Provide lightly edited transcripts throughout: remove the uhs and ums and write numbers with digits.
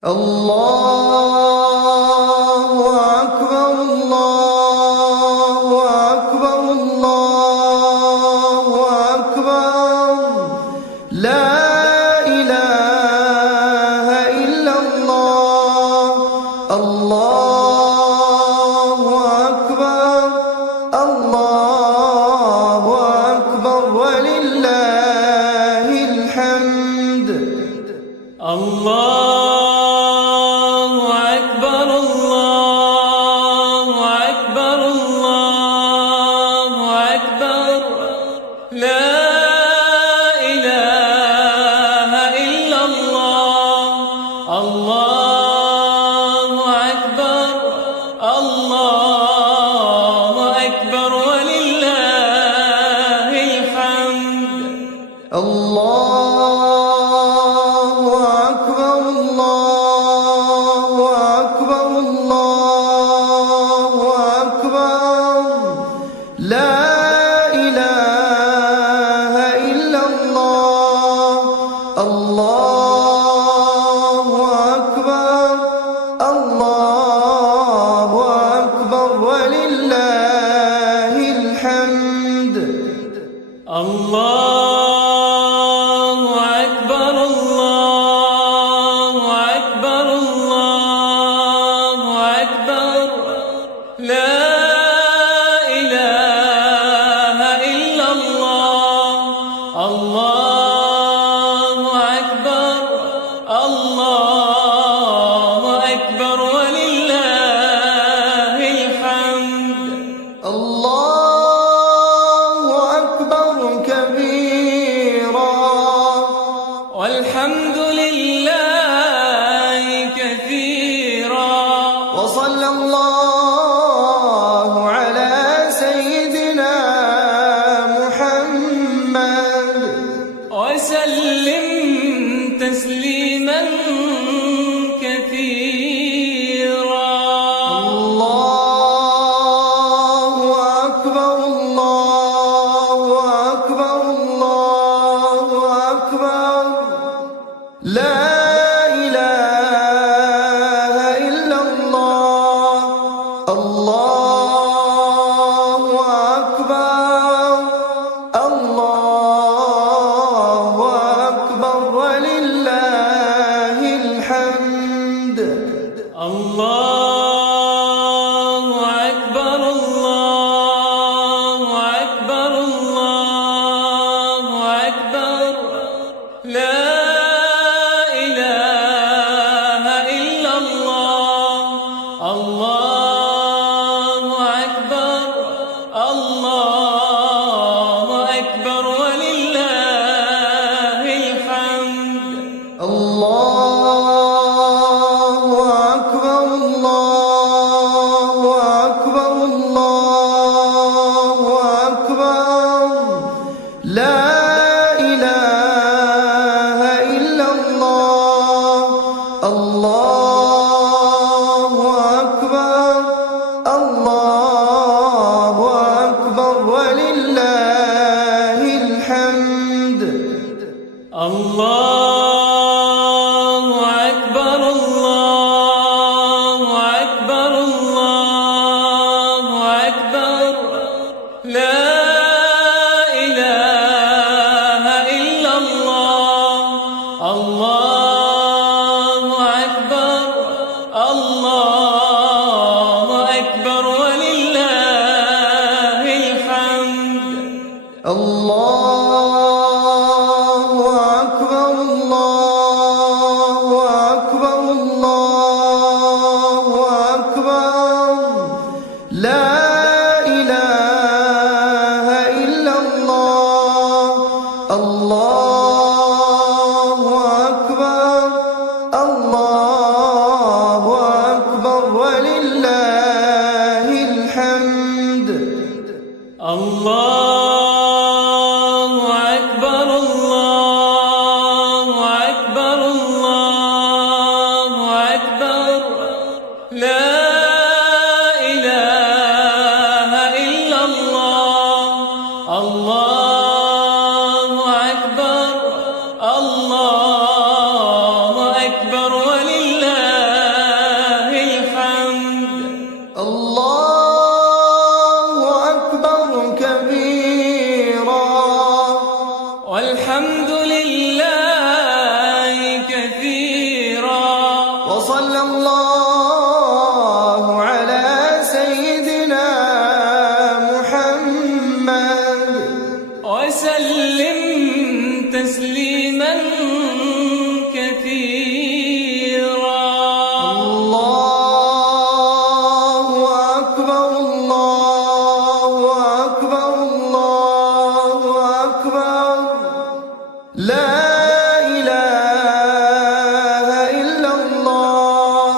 الله أكبر الله أكبر الله أكبر لا إله إلا الله الله أكبر الله أكبر ولله الحمد الله والحمد لله كثيرا وصلى الله على سيدنا محمد وسلم تسليما كثيرا الله أكبر الله أكبر الله أكبر لا إله إلا الله الله أكبر الله أكبر ولله الحمد الله أكبر الله أكبر الله أكبر لا الله وصلى الله على سيدنا محمد وسلم تسليما كثيرا. الله أكبر الله أكبر الله أكبر لا إله إلا الله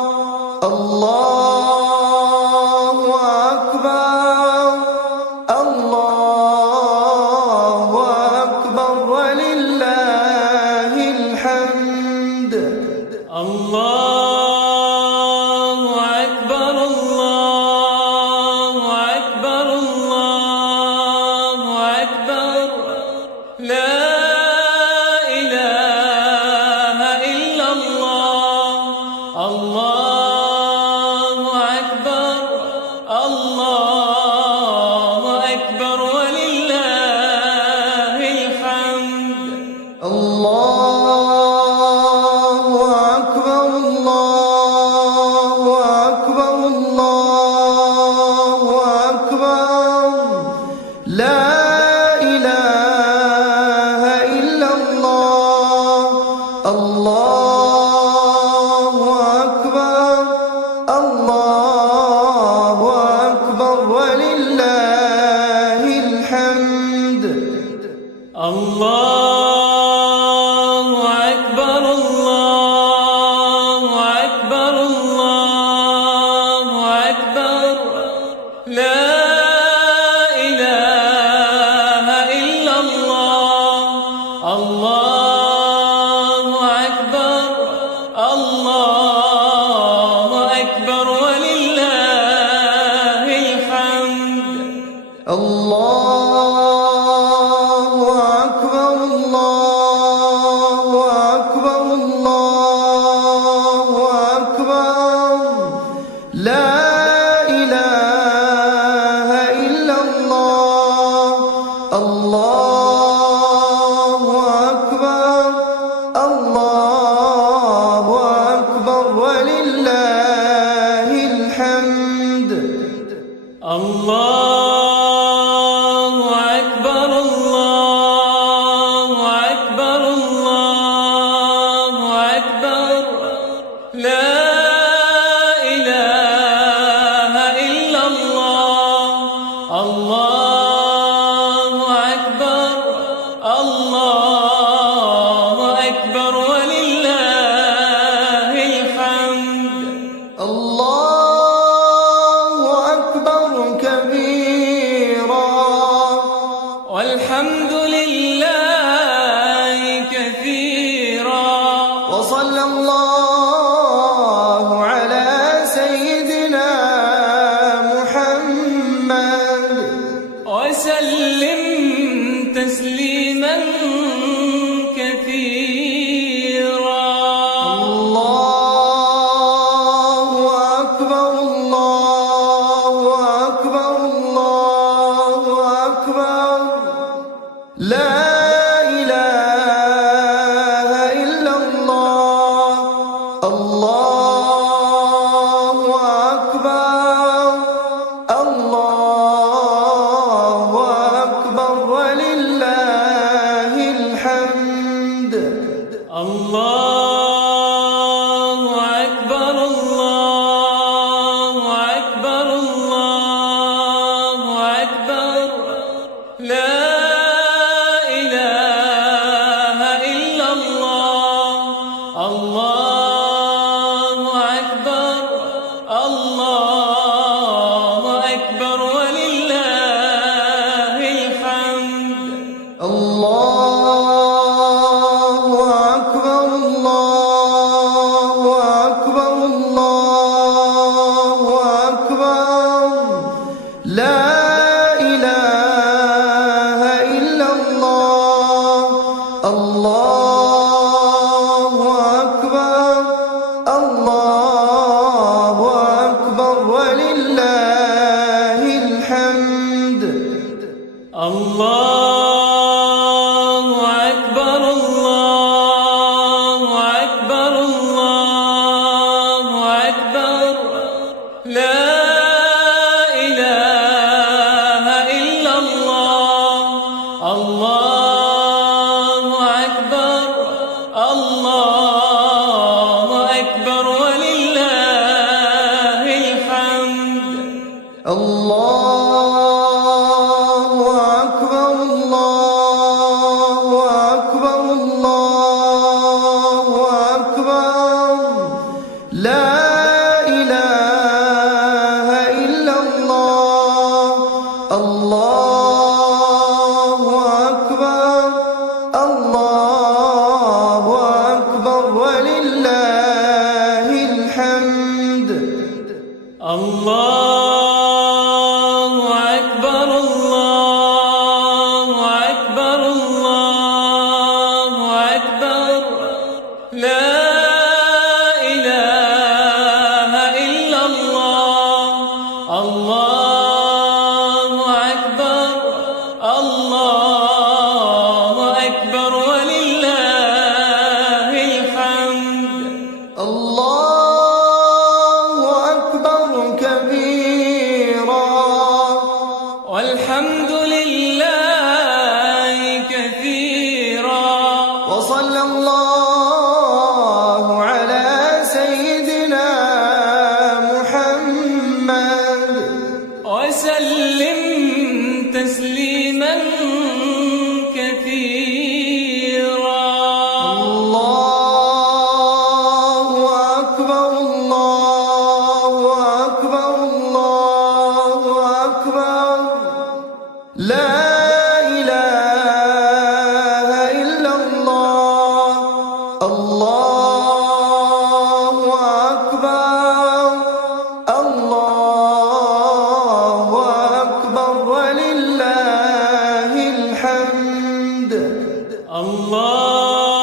الله أكبر الله أكبر الله أكبر لا إله إلا الله الله أكبر الله أكبر ولله الحمد الله أكبر الله أكبر الله أكبر لا إله إلا الله الله أكبر الله أكبر ولله الحمد الله أكبر كبيرا والحمد لله كثيرا وصلى الله على سيدنا محمد وسلم تسليما كثيرا الله أكبر الله أكبر الله أكبر لا إله إلا الله الله أكبر الله أكبر ولله الحمد الله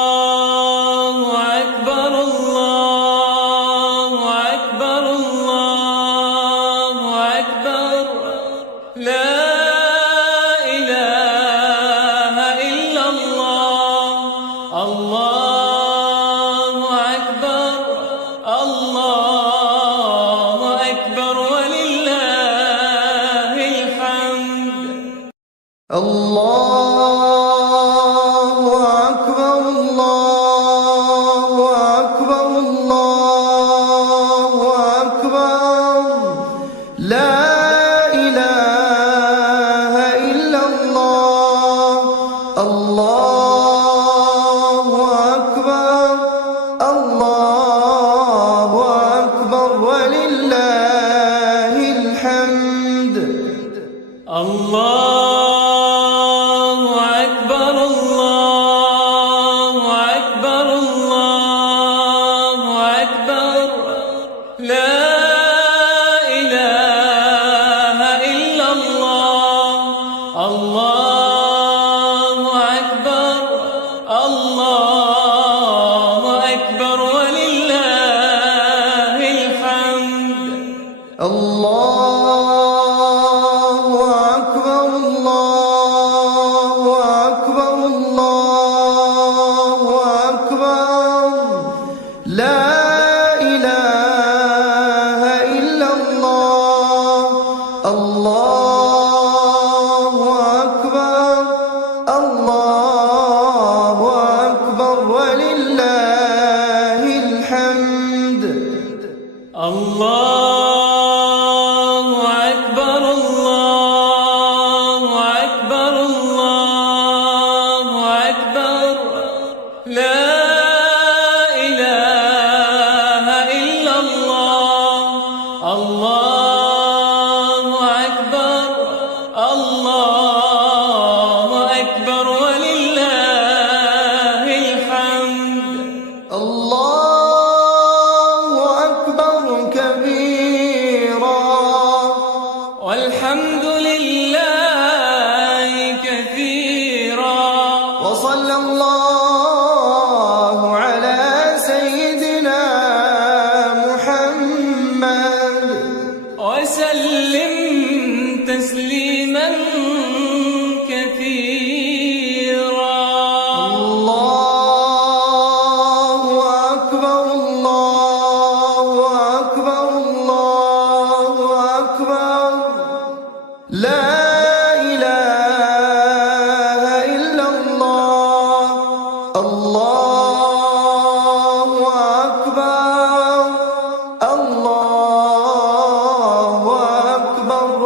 أكبر الله أكبر الله أكبر لا إله إلا الله الله أكبر الله أكبر ولله الحمد الله أكبر الله أكبر الله أكبر لا إله إلا الله الله أكبر الله أكبر ولله الحمد الله أكبر الله أكبر الله أكبر لا إله إلا الله الله أكبر الله أكبر ولله الحمد الله أكبر الله أكبر الله أكبر لا إله إلا الله الله أكبر الله أكبر ولله الحمد الله أكبر الله أكبر الله أكبر لا إله إلا الله الله أكبر الله أكبر ولله الحمد الله أكبر كبيرا والحمد لله كثيرا وصلى الله على سيدنا محمد وسلم تسليما كثيرا الله أكبر الله أكبر الله أكبر لا إله إلا الله الله أكبر الله أكبر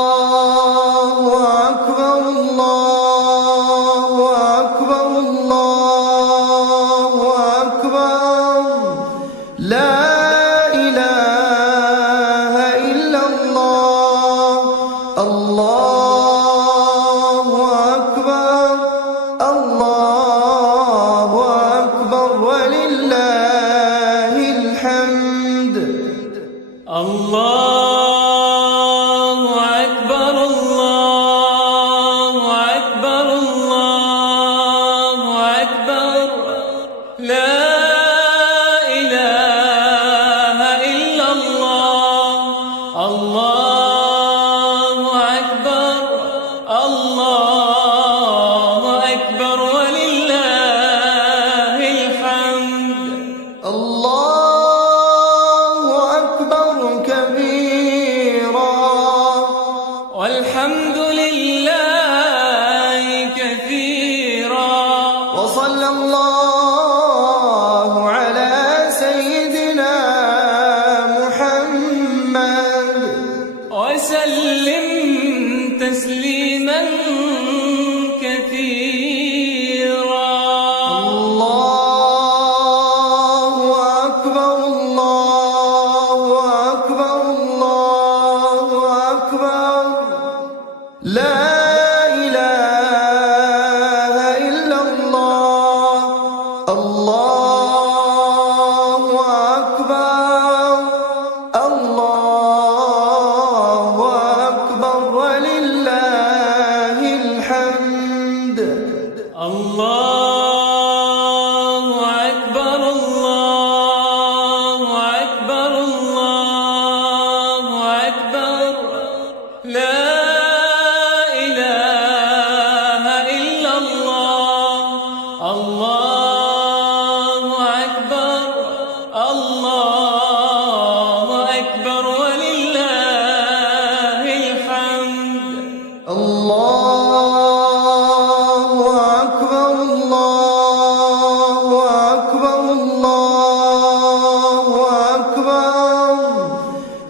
الله أكبر الله أكبر الله أكبر لا إله إلا الله الله أكبر الله أكبر ولله الحمد الله أكبر الله أكبر الله أكبر لا إله إلا الله الله أكبر الله أكبر ولله الحمد الله أكبر كبيرا والحمد لله كثيرا وصلى الله على سيدنا محمد وسلم تسليما كثيرا الله أكبر الله أكبر الله أكبر لا إله إلا الله الله أكبر الله أكبر ولله الحمد الله أكبر الله أكبر الله أكبر لا إله إلا الله الله أكبر الله أكبر ولله الحمد الله أكبر الله أكبر الله أكبر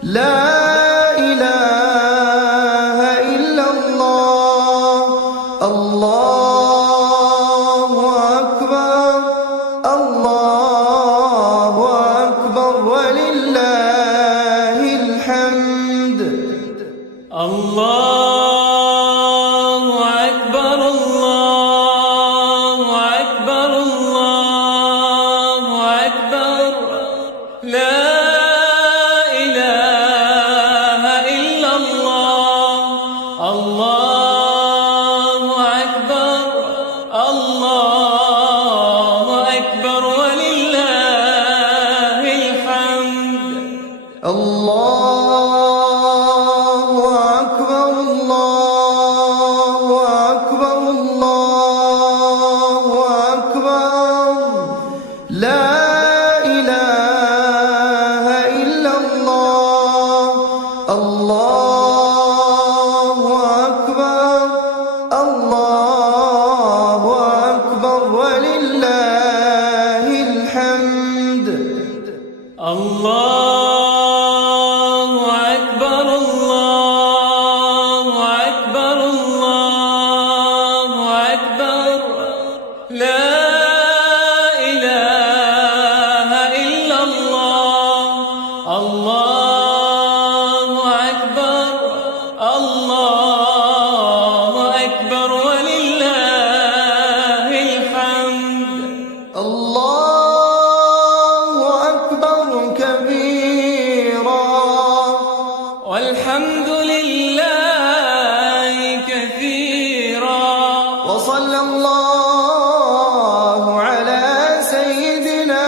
لا إله إلا الله الله أكبر الله أكبر ولله الحمد الله أكبر الله أكبر الله أكبر لا إله إلا الله الله أكبر الله أكبر ولله الحمد الله أكبر الله أكبر الله أكبر لا إله إلا الله الله أكبر الله أكبر ولله الحمد الله أكبر الله أكبر الله أكبر لا إله إلا الله الله أكبر الله أكبر ولله الحمد الله أكبر كبيرا والحمد لله كثيرا وصلى الله على سيدنا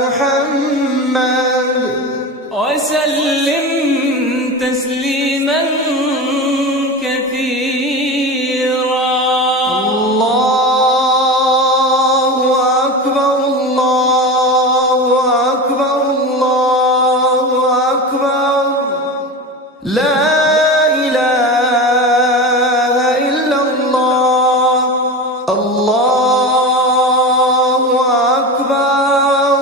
محمد وسلم تسليما كثيرا الله أكبر الله أكبر الله أكبر لا إله إلا الله الله أكبر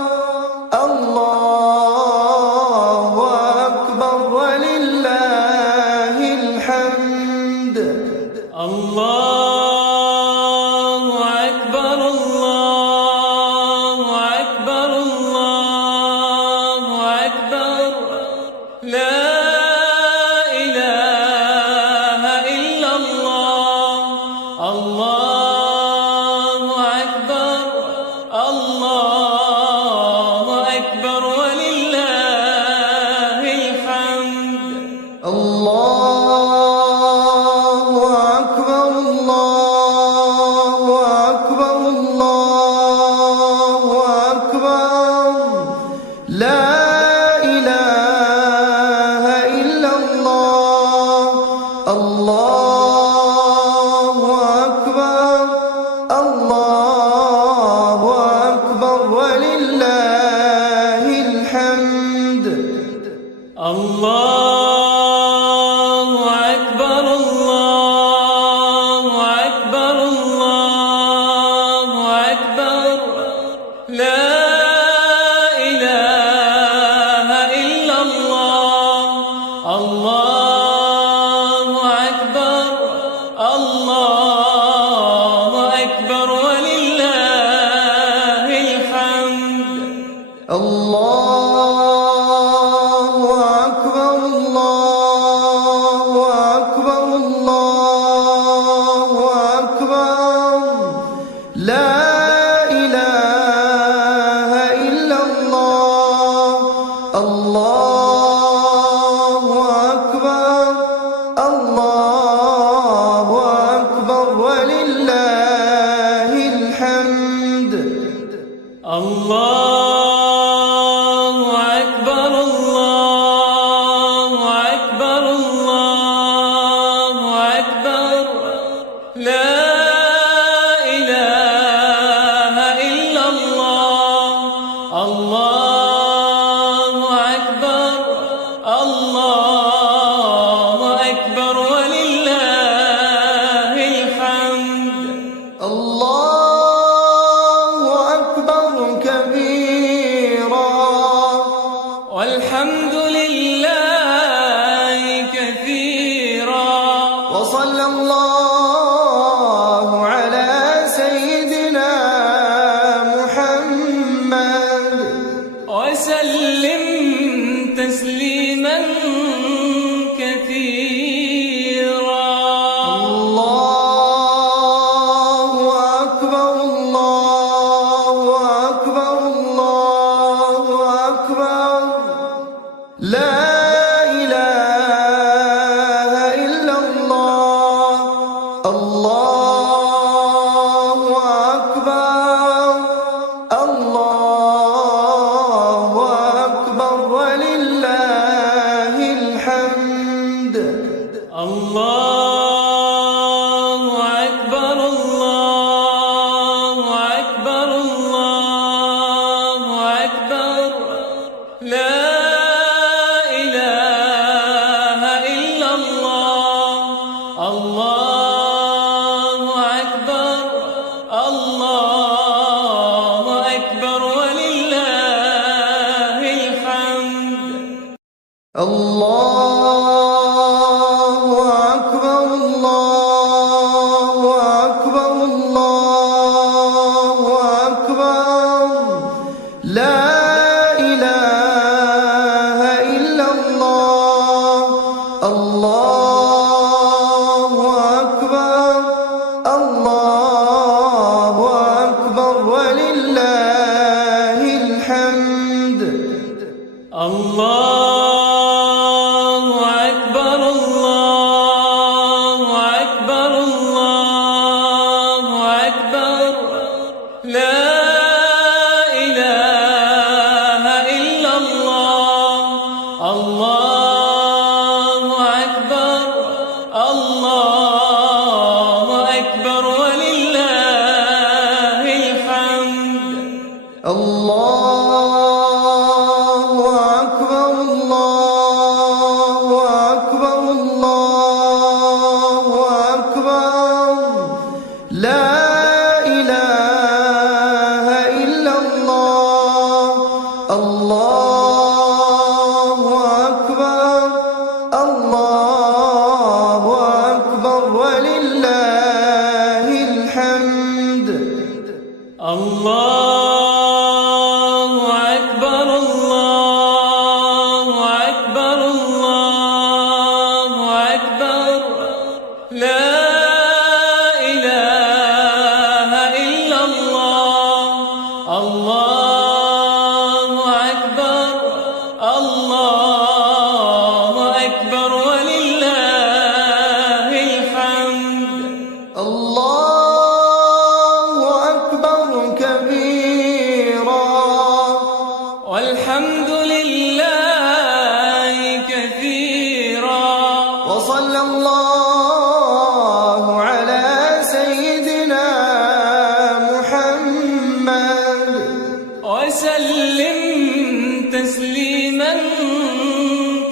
الله أكبر ولله الله أكبر الله أكبر الله أكبر لا إله إلا الله الله أكبر الله أكبر ولله الحمد الله أكبر الله أكبر الله أكبر لا إله إلا الله الله أكبر الله أكبر ولله الحمد الله أكبر الله أكبر الله أكبر لا إله إلا الله الله أكبر الله أكبر ولله الحمد الله أكبر الله أكبر الله أكبر لا إله إلا الله الله أكبر الله أكبر ولله الحمد الله أكبر كبيرا والحمد لله كثيرا وصلى الله على سيدنا محمد وسلم تسليما كثيرا الله أكبر الله أكبر الله أكبر لا إله إلا الله الله أكبر الله أكبر ولله الحمد الله أكبر الله أكبر الله أكبر لا إله إلا الله الله أكبر الله أكبر ولله الحمد الله أكبر الله أكبر الله أكبر لا إله إلا الله الله أكبر الله أكبر ولله الحمد الله أكبر الله أكبر الله أكبر لا إله إلا الله الله أكبر وصلى الله على سيدنا محمد وسلم تسليما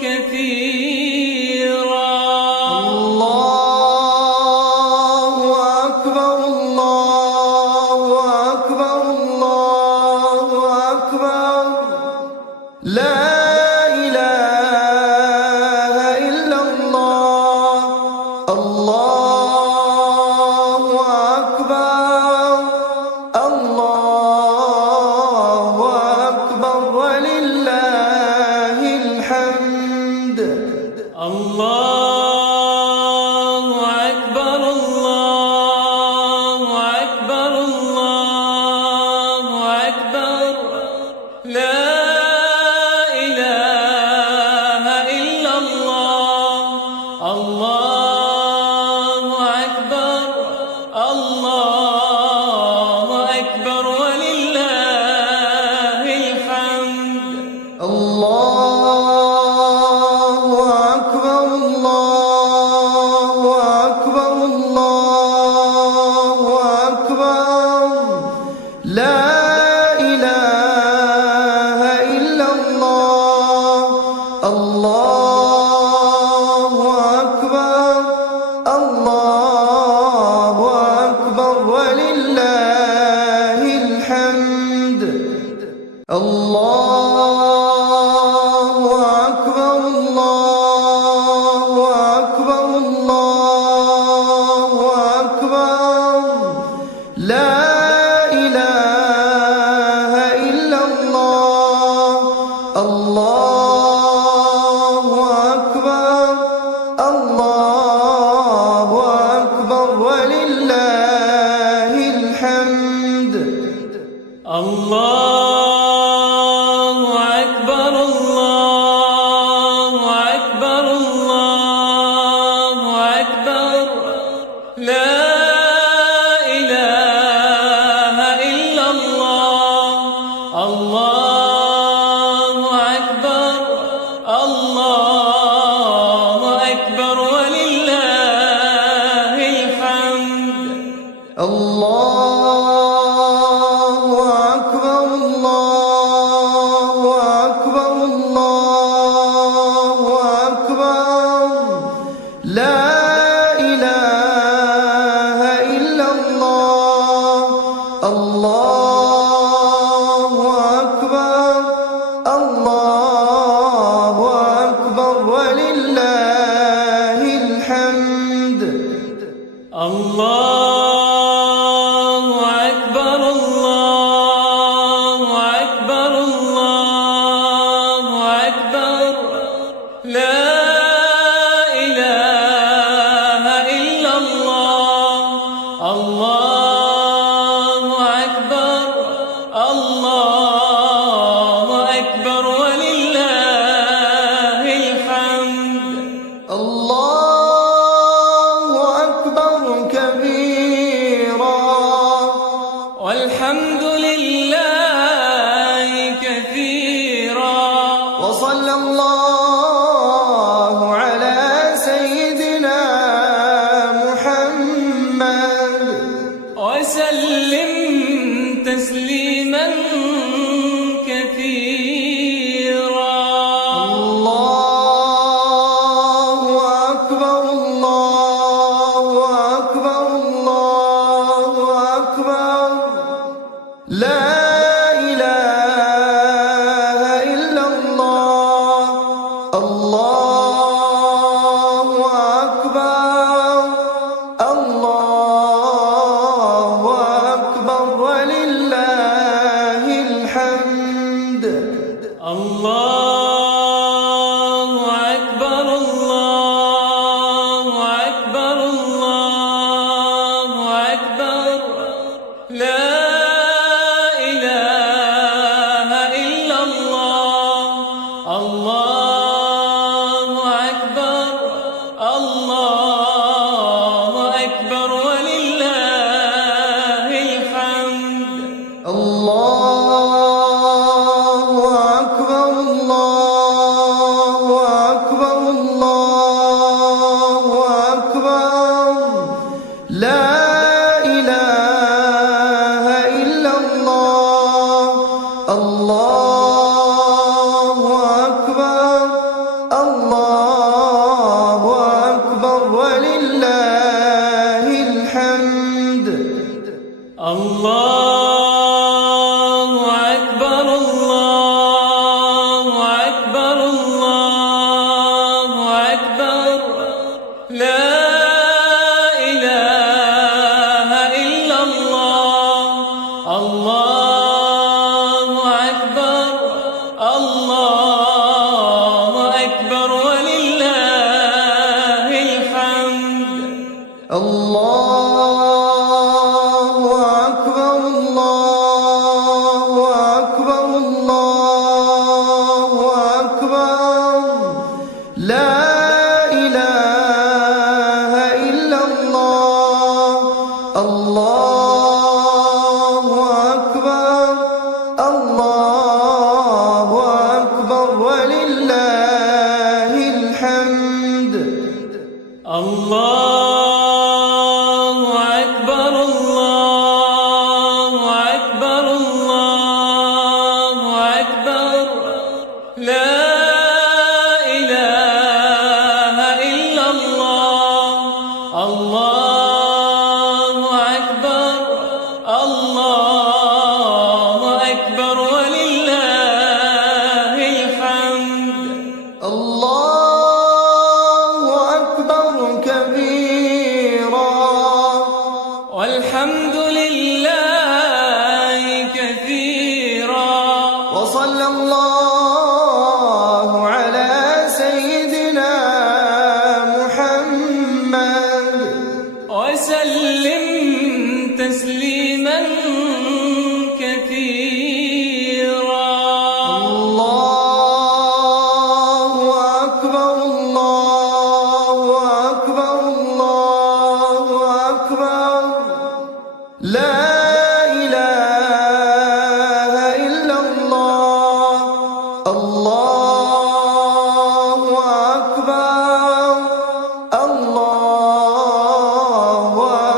كثيرا. الله أكبر الله أكبر الله أكبر لا إله إلا الله. الله أكبر الله أكبر ولله الحمد. الله أكبر الله أكبر الله أكبر لا إله إلا الله. الله أكبر الله أكبر ولله الحمد. الله أكبر الله أكبر الله أكبر لا إله إلا الله. الله أكبر الله أكبر الله أكبر الله أكبر لا إله إلا الله الله أكبر الله أكبر ولله الحمد الله أكبر الله أكبر الله أكبر لا إله إلا الله الله أكبر الله أكبر ولله الحمد الله أكبر كبيرا والحمد لله كثيرا وصلى الله على سيدنا محمد وسلم تسليما كثيرا الله أكبر الله أكبر الله أكبر لا إله إلا الله الله أكبر الله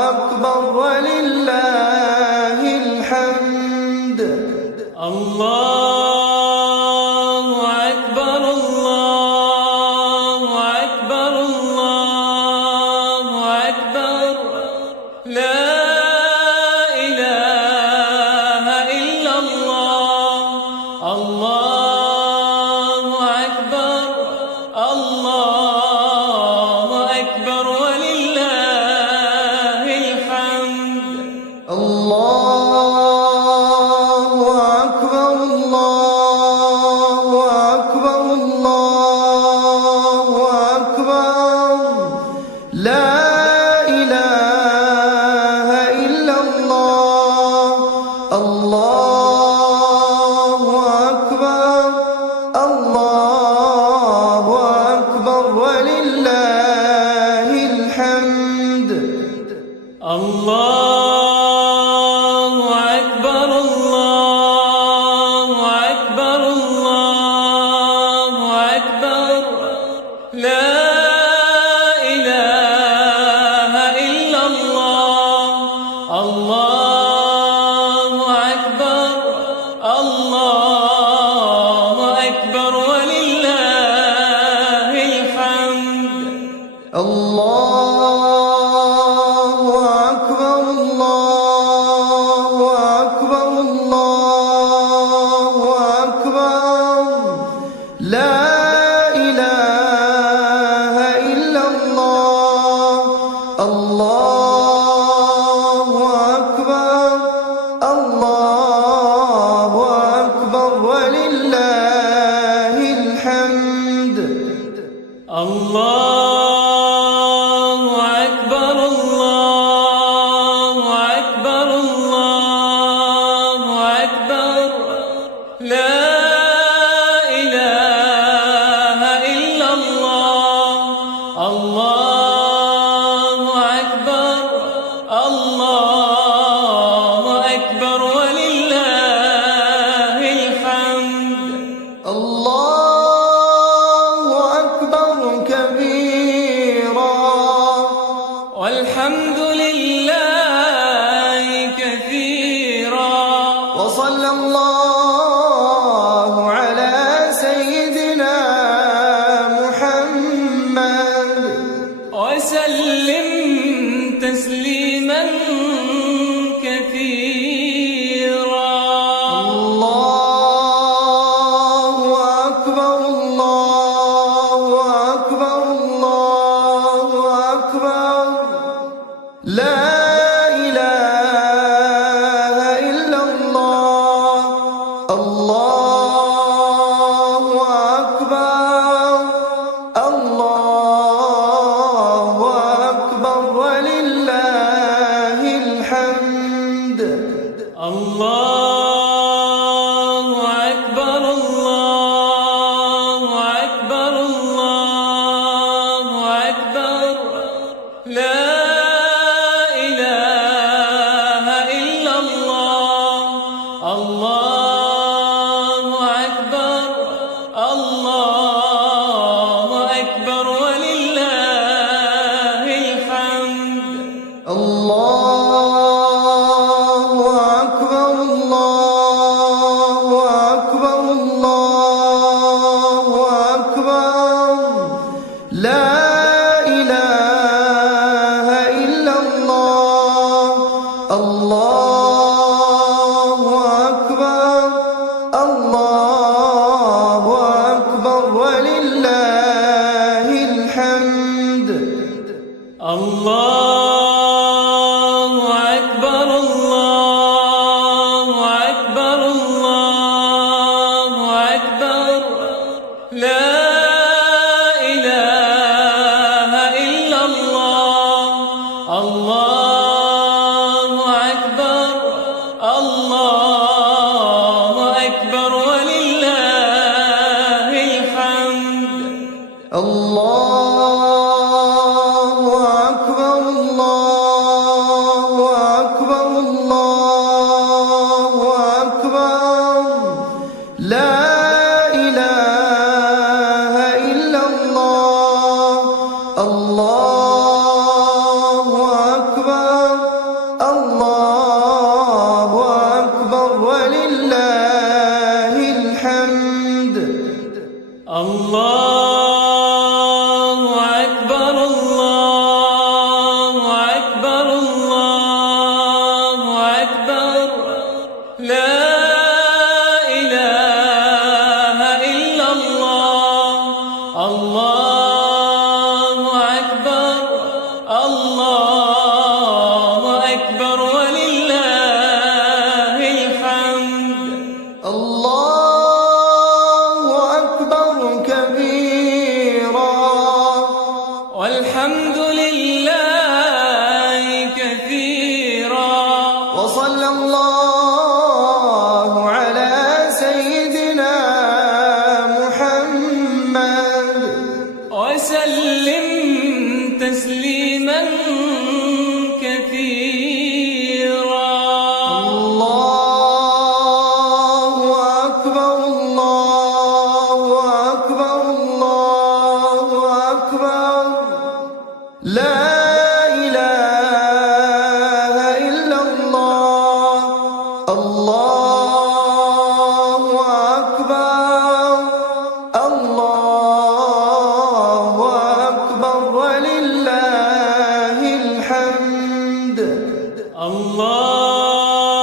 أكبر ولله الحمد الله أكبر الله أكبر الله أكبر لا إله إلا الله الله أكبر الله أكبر ولله الحمد الله أكبر الله أكبر الله أكبر لا إله إلا الله الله أكبر الله أكبر ولله الحمد الله أكبر الله أكبر الله أكبر لا إله إلا الله الله أكبر الله أكبر ولله الحمد الله أكبر الله أكبر الله أكبر لا إله إلا الله الله أكبر الله أكبر ولله الحمد الله أكبر الله أكبر الله أكبر لا إله إلا الله الله أكبر الله أكبر ولله الحمد الله أكبر كبيرا والحمد لله كثيرا وصلى الله على سيدنا محمد وسلم تسليما كثيرا الله أكبر الله أكبر الله أكبر لا إله إلا الله الله أكبر الله أكبر ولله الحمد الله أكبر الله أكبر الله أكبر لا إله إلا الله الله أكبر الله أكبر ولله الحمد الله أكبر الله أكبر الله أكبر لا إله إلا الله الله أكبر الله أكبر ولله الحمد الله أكبر الله أكبر الله أكبر لا إله إلا الله الله أكبر الله أكبر ولله الحمد الله أكبر كبيرا والحمد لله كثيرا وصلى الله على سيدنا محمد وسلم تسليما كثيرا الله أكبر الله أكبر الله أكبر لا إله إلا الله الله أكبر الله أكبر ولله الحمد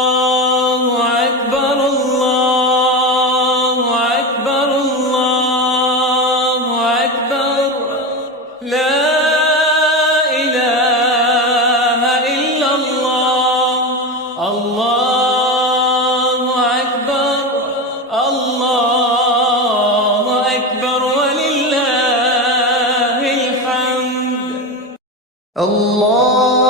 الله أكبر الله أكبر الله أكبر لا إله إلا الله الله أكبر الله أكبر ولله الحمد الله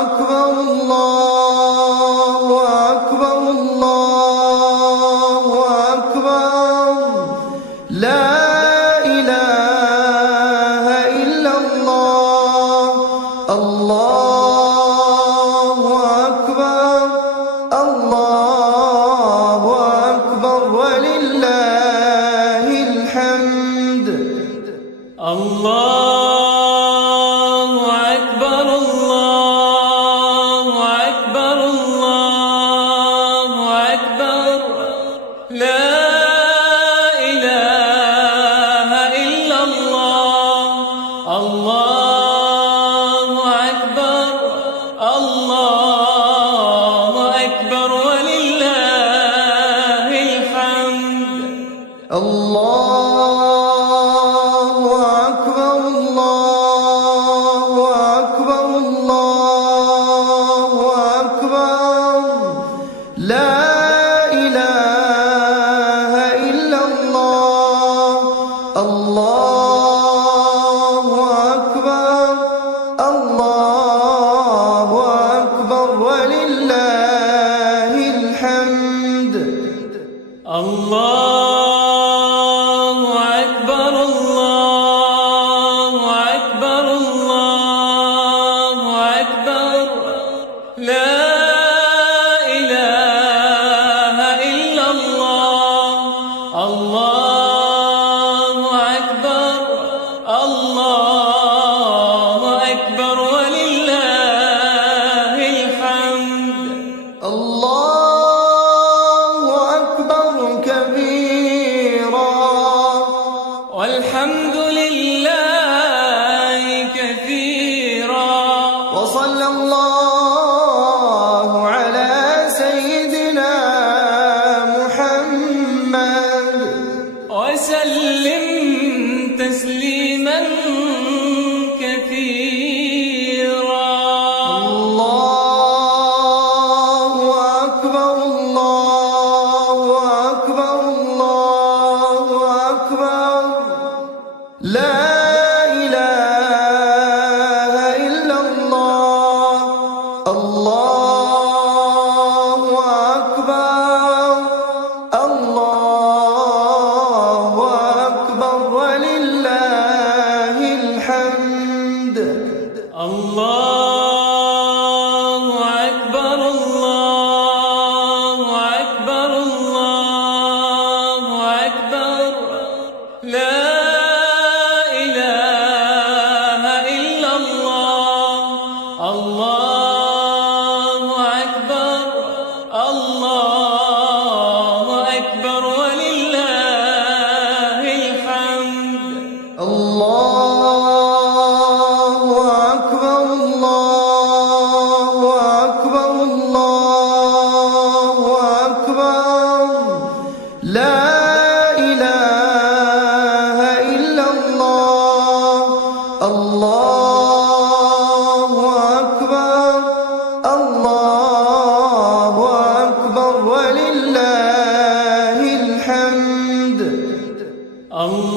أكبر الله أكبر الله أكبر لا إله إلا الله الله أكبر الله أكبر ولله الحمد الله أكبر الله أكبر الله أكبر لا إله إلا الله الله أكبر الله أكبر ولله الحمد الله أكبر الله تسليما كثيرا. الله أكبر الله أكبر الله أكبر لا إله إلا الله. الله أكبر الله أكبر ولله الحمد. الله أكبر الله أكبر الله أكبر لا إله إلا الله. الله أكبر الله أكبر ولله الحمد. الله أكبر الله أكبر الله أكبر لا إله إلا الله. الله أكبر الله أكبر ولله الحمد. الله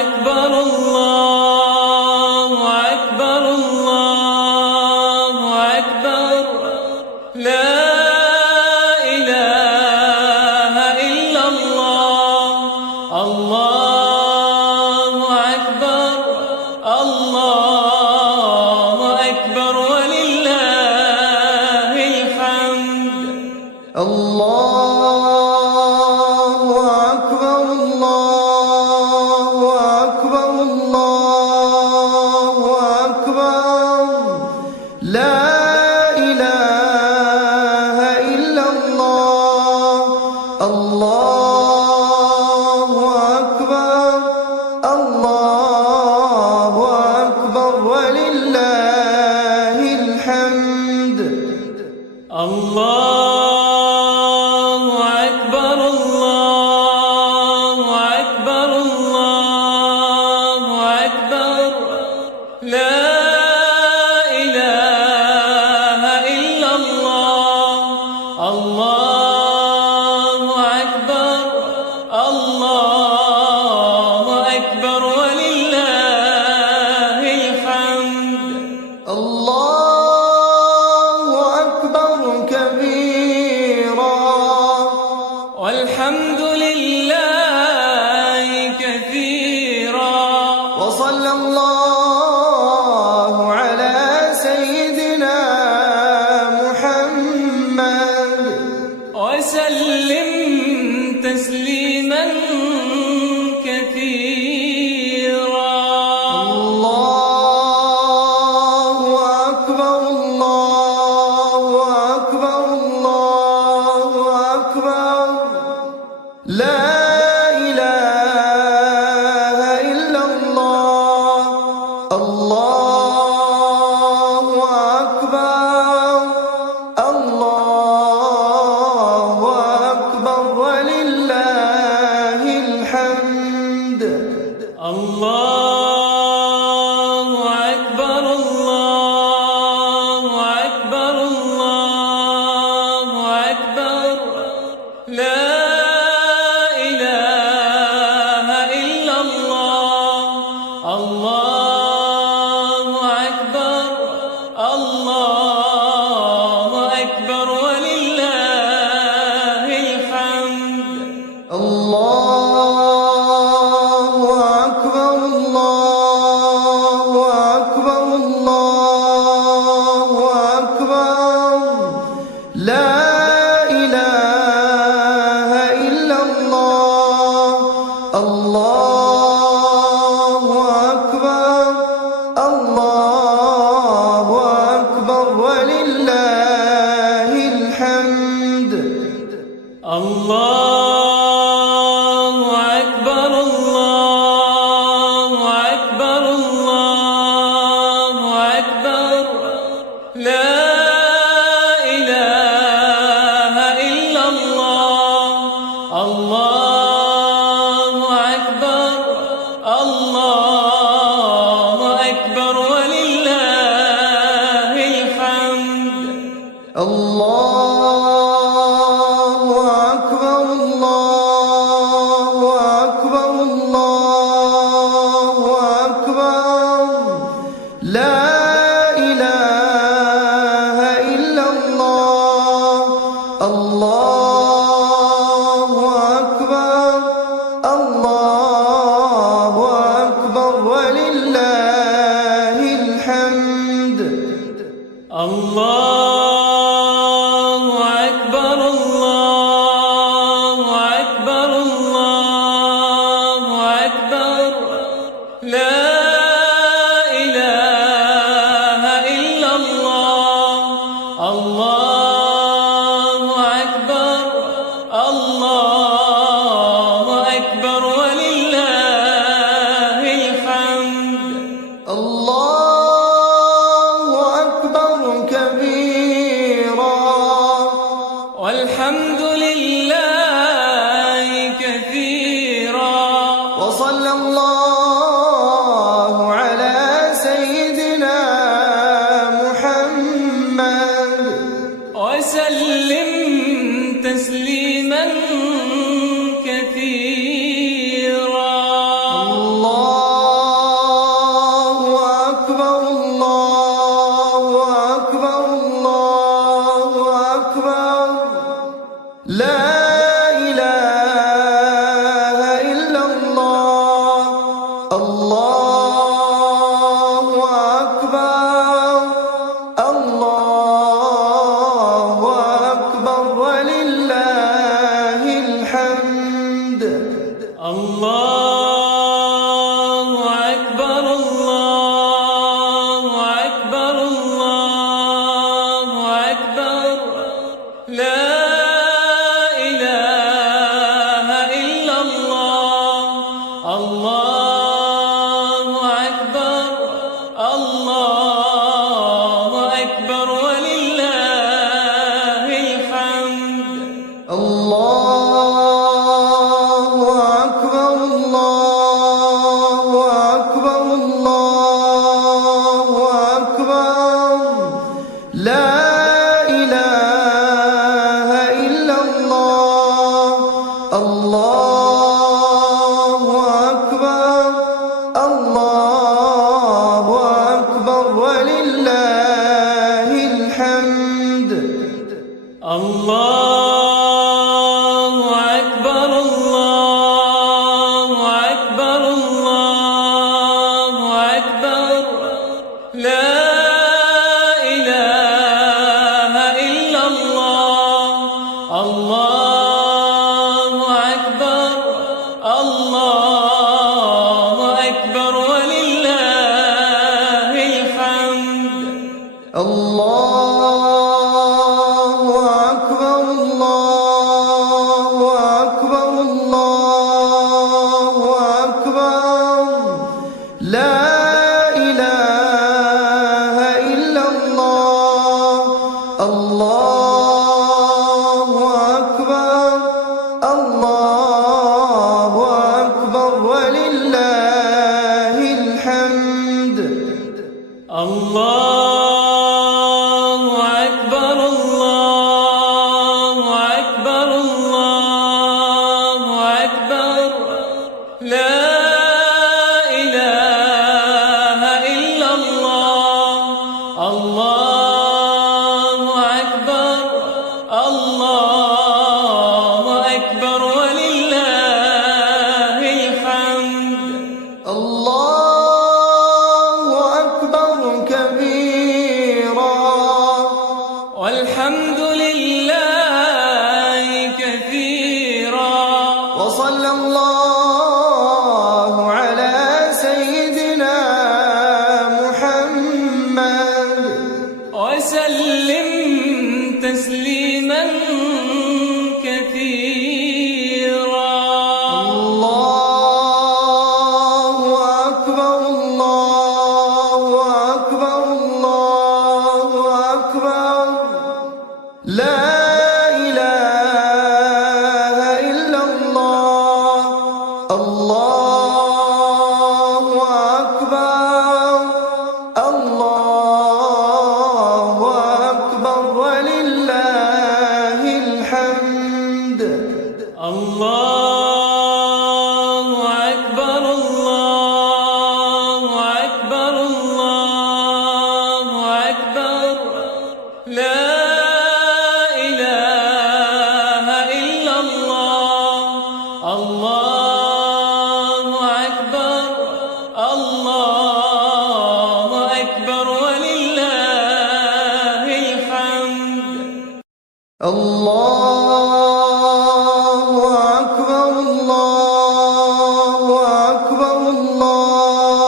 أكبر الله أكبر الله أكبر لا إله إلا الله. الله أكبر الله أكبر ولله الحمد. الله أكبر الله أكبر الله أكبر لا إله إلا الله. الله أكبر الله أكبر ولله الحمد. الله أكبر الله أكبر الله أكبر لا إله إلا الله. الله أكبر الله أكبر ولله الحمد. الله أكبر كبيرا والحمد لله كثيرا. وصلى الله على سيدنا محمد وسلم تسليما كثيرا. الله أكبر الله أكبر الله أكبر لا إله إلا الله. الله أكبر الله أكبر ولله الحمد. الله أكبر الله أكبر الله أكبر لا إله إلا الله. الله أكبر الله أكبر ولله الحمد. الله أكبر الله أكبر الله أكبر لا إله إلا الله. الله أكبر لا إله إلا الله. الله أكبر. الله أكبر ولله الحمد. الله أكبر كبيرا والحمد لله كثيرا. وصلى الله على سيدنا محمد وسلم تسليما كثيرا. الله أكبر الله أكبر الله أكبر لا إله إلا الله. الله أكبر الله أكبر ولله الحمد. الله أكبر. الله أكبر. الله أكبر. لا إله إلا الله. الله أكبر. الله أكبر ولله الحمد. الله أكبر الله أكبر الله أكبر لا إله إلا الله. الله أكبر الله أكبر ولله الحمد. الله أكبر. الله أكبر. الله أكبر. لا إله إلا الله. الله أكبر. الله أكبر ولله الحمد. الله أكبر الله أكبر الله أكبر لا إله إلا الله. الله أكبر الله أكبر ولله الحمد. الله أكبر. الله أكبر. الله أكبر. لا إله إلا الله. الله أكبر. الله أكبر ولله الحمد. الله أكبر كبيرا والحمد لله كثيرا. وصلى الله على سيدنا محمد وسلم تسليما كثيرا. الله أكبر الله أكبر الله أكبر لا إله إلا الله. الله أكبر الله أكبر ولله الحمد. الله أكبر. الله أكبر. الله أكبر. لا إله إلا الله. الله أكبر. الله أكبر ولله الحمد. الله أكبر الله أكبر الله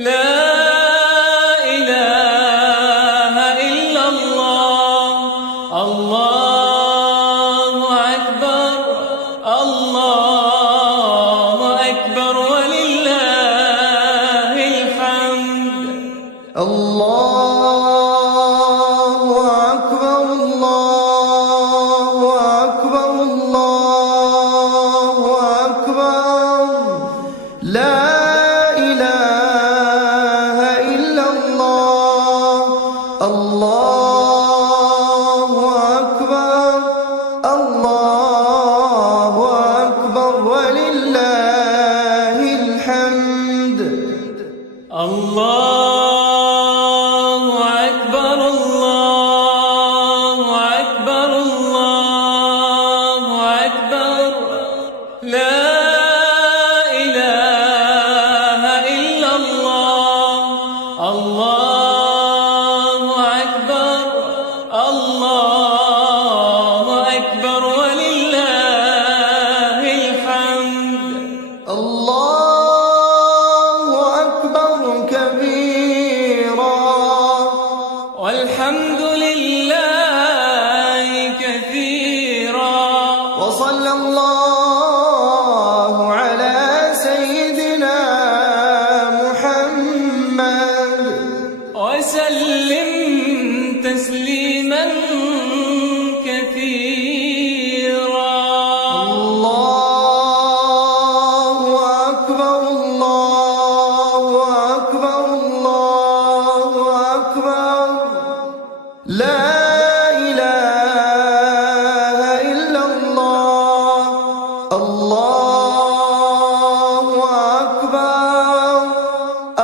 لا إله إلا الله. الله أكبر. الله أكبر ولله الحمد. الله أكبر الله أكبر الله أكبر لا إله إلا الله. الله أكبر الله أكبر ولله الحمد. الله أكبر. الله أكبر. الله أكبر. لا إله إلا الله. الله أكبر. الله أكبر ولله الحمد. الله أكبر كبيرا والحمد لله كثيرا. وصلى الله على سيدنا محمد وسلم تسليما كثيرا. الله أكبر الله أكبر الله أكبر لا إله إلا الله. الله أكبر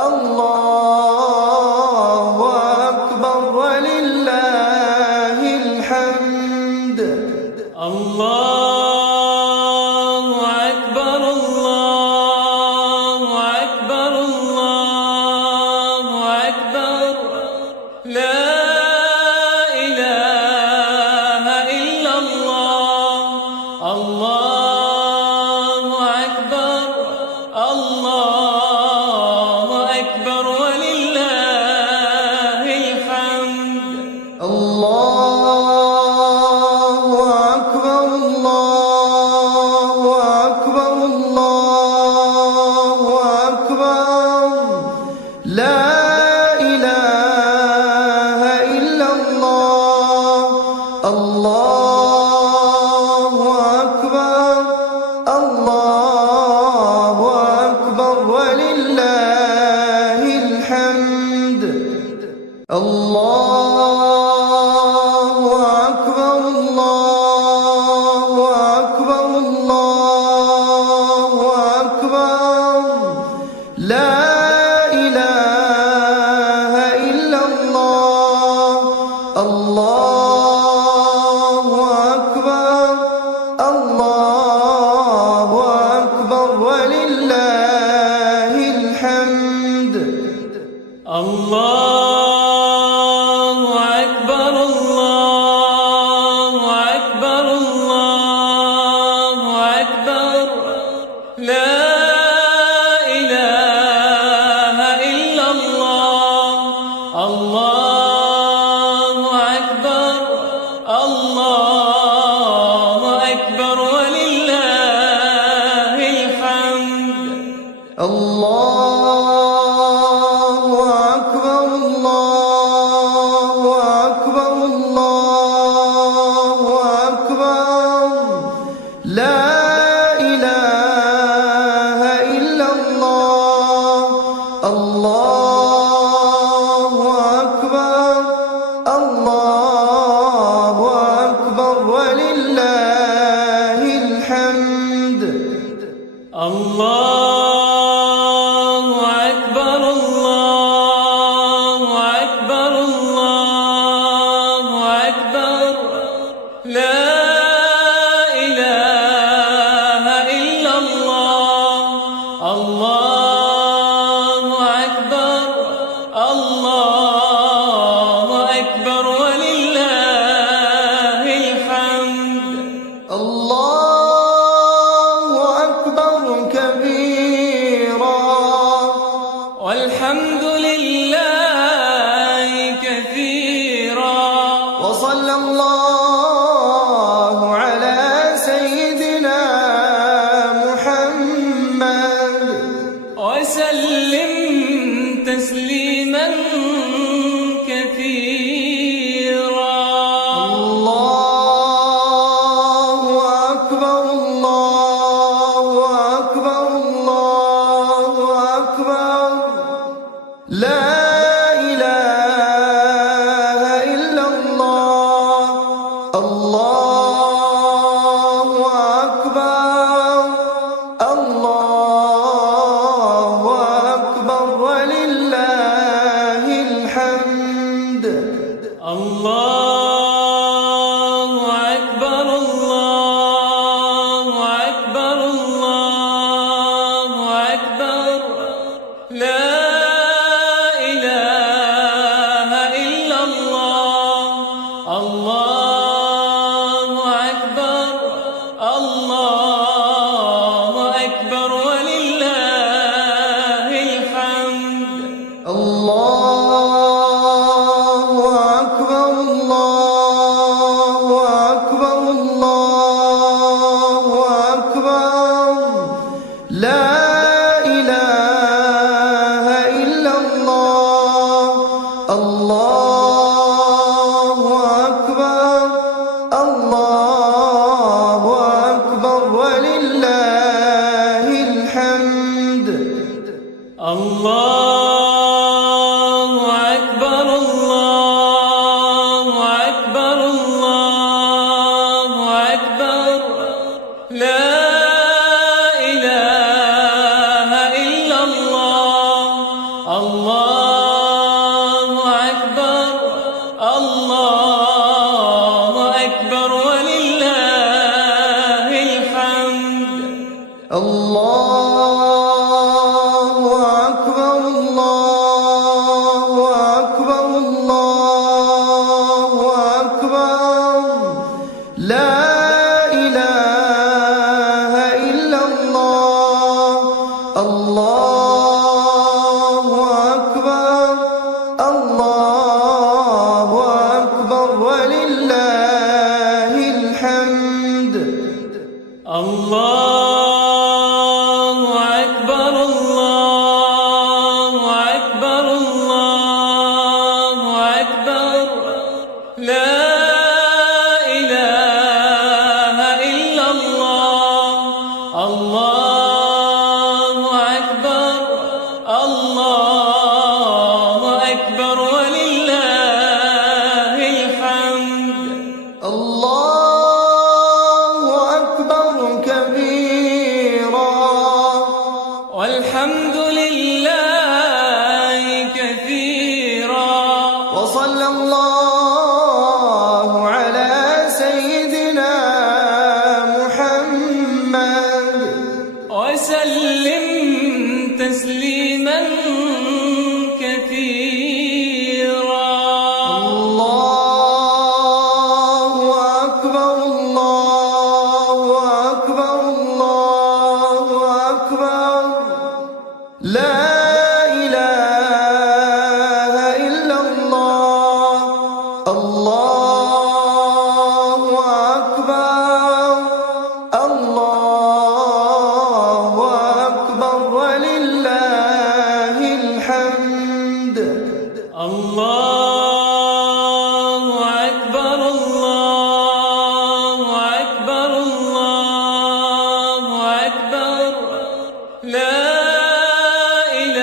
الله أكبر ولله الحمد. الله أكبر. الله أكبر. الله أكبر. لا إله إلا الله. الله أكبر. الله أكبر ولله الحمد. الله أكبر الله أكبر الله أكبر لا إله إلا الله. الله أكبر الله أكبر ولله الحمد. الله أكبر الله أكبر الله أكبر لا إله إلا الله. الله أكبر الله أكبر ولله الحمد. الله أكبر. الله أكبر. الله أكبر. لا إله إلا الله. الله أكبر. الله أكبر ولله الحمد. الله أكبر الله أكبر الله أكبر لا إله إلا الله. الله أكبر الله أكبر ولله الحمد. الله أكبر. وسلم تسليما كثيرا. الله أكبر الله أكبر الله أكبر لا إله إلا الله. الله أكبر الله أكبر ولله الحمد. الله أكبر الله أكبر الله أكبر لا إله إلا الله. الله أكبر الله أكبر ولله الحمد. الله أكبر الله أكبر الله أكبر لا إله إلا الله. الله أكبر الله أكبر ولله الحمد. الله أكبر الله أكبر الله أكبر لا إله إلا الله. الله أكبر الله أكبر ولله الحمد. الله أكبر الله أكبر الله أكبر لا إله إلا الله. الله أكبر الله أكبر ولله الحمد. الله أكبر الله أكبر الله أكبر لا إله إلا الله. الله أكبر الله أكبر ولله الحمد. الله أكبر كبيرا والحمد لله كثيرا. وصلى الله على سيدنا محمد وسلم تسليما كثيرا. الله أكبر الله أكبر الله أكبر لا إله إلا الله. الله أكبر الله أكبر ولله الحمد. الله أكبر الله أكبر الله أكبر لا إله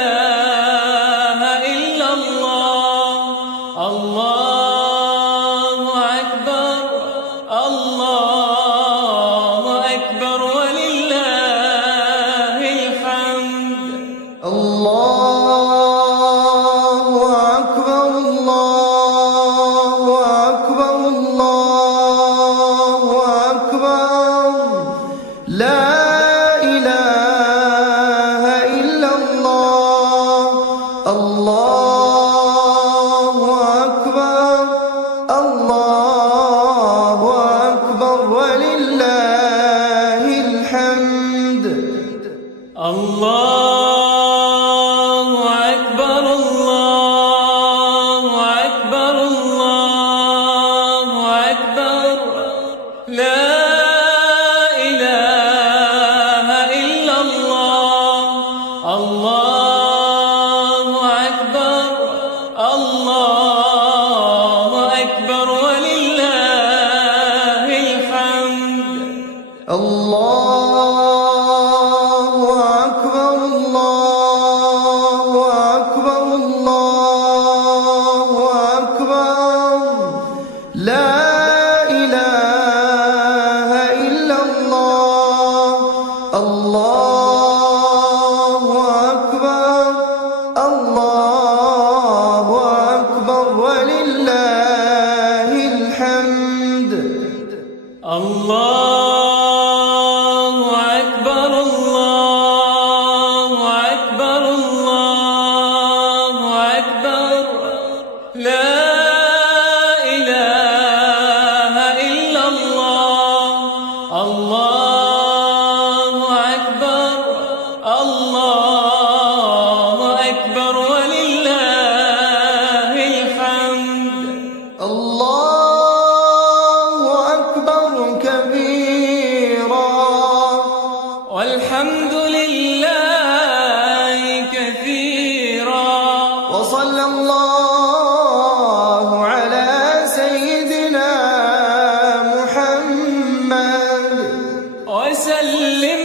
وصلى الله على سيدنا محمد وسلم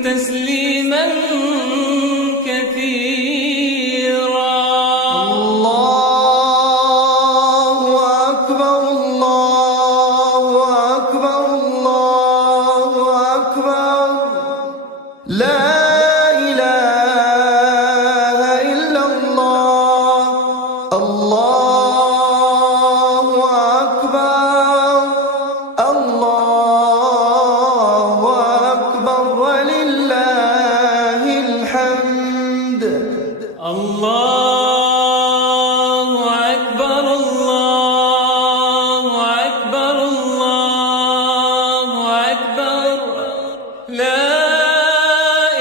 تسليما كثيرا. الله أكبر الله أكبر الله أكبر لا إله إلا الله. الله أكبر الله أكبر ولله الحمد. الله أكبر الله أكبر الله أكبر لا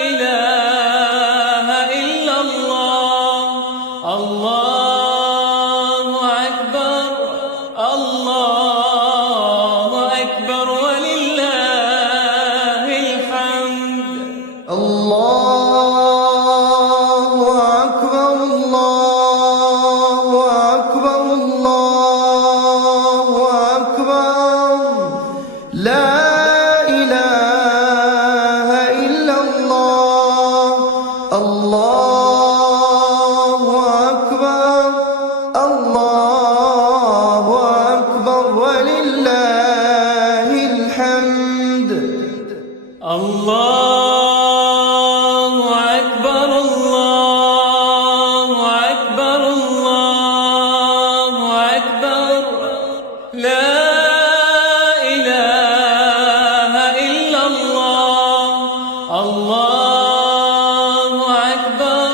إله إلا الله. الله أكبر الله أكبر ولله الحمد. الله أكبر الله أكبر الله أكبر لا إله إلا الله. الله أكبر الله أكبر ولله الحمد. الله أكبر الله أكبر الله أكبر لا إله إلا الله. الله أكبر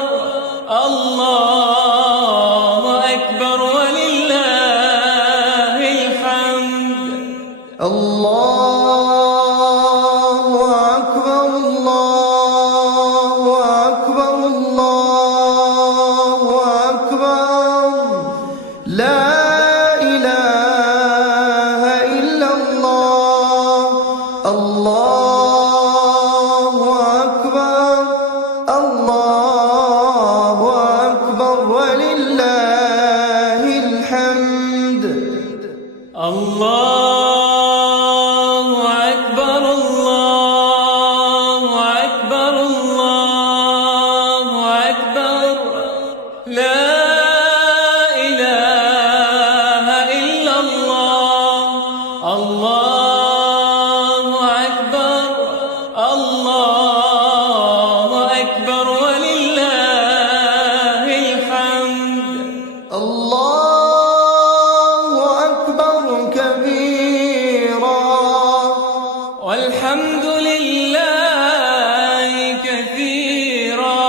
الله أكبر ولله الحمد. الله أكبر الله أكبر الله أكبر لا إله إلا الله. الله أكبر الله أكبر ولله الحمد. الله أكبر الله أكبر الله أكبر لا إله إلا الله. الله أكبر الله أكبر ولله الحمد. الله أكبر كبيرا والحمد لله كثيرا.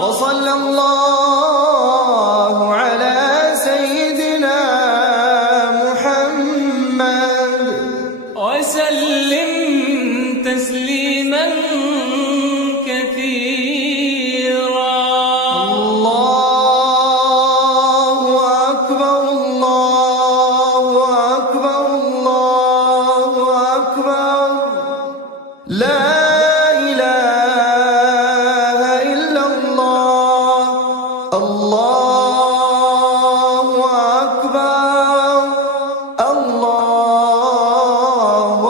وصلى الله على سيدنا محمد وسلم تسليما كثيرا. الله أكبر الله أكبر الله أكبر لا إله إلا الله. الله أكبر الله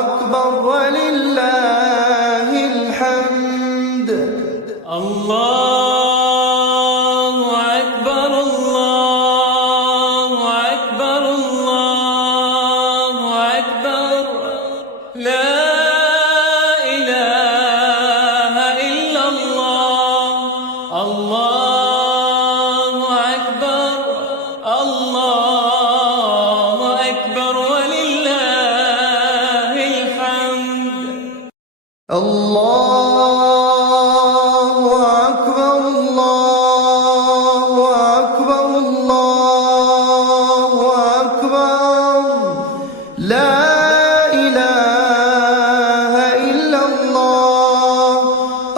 أكبر ولله الحمد. الله أكبر الله أكبر الله أكبر لا إله إلا الله. الله أكبر الله أكبر ولله الحمد. الله أكبر الله أكبر الله أكبر لا إله إلا الله.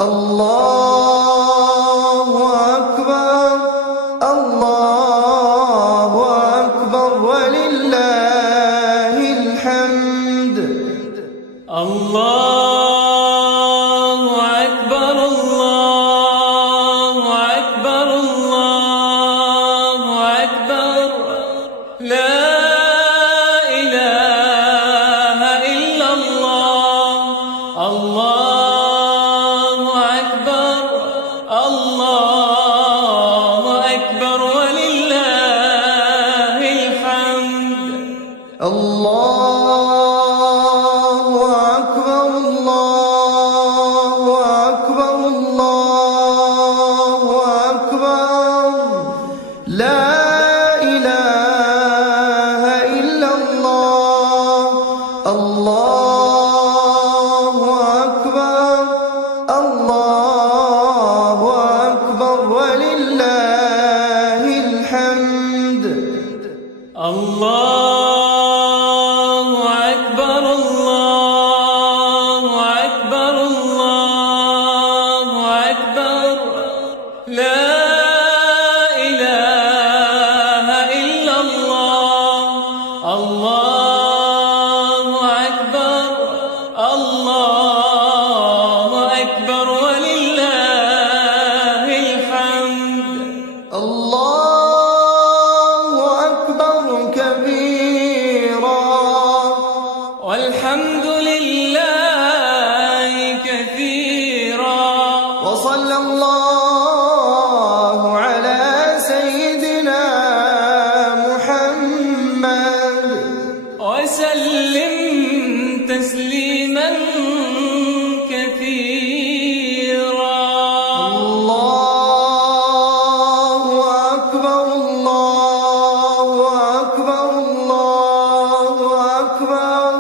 الله الله أكبر الله أكبر الله أكبر لا إله إلا الله الله أكبر الله أكبر ولله الحمد الله أكبر الله أكبر الله أكبر لا إله إلا الله الله أكبر الله أكبر ولله الحمد الله أكبر كبيرا والحمد لله كثيرا وصلى الله على سيدنا محمد وسلم تسليما كثيرا الله أكبر الله أكبر الله أكبر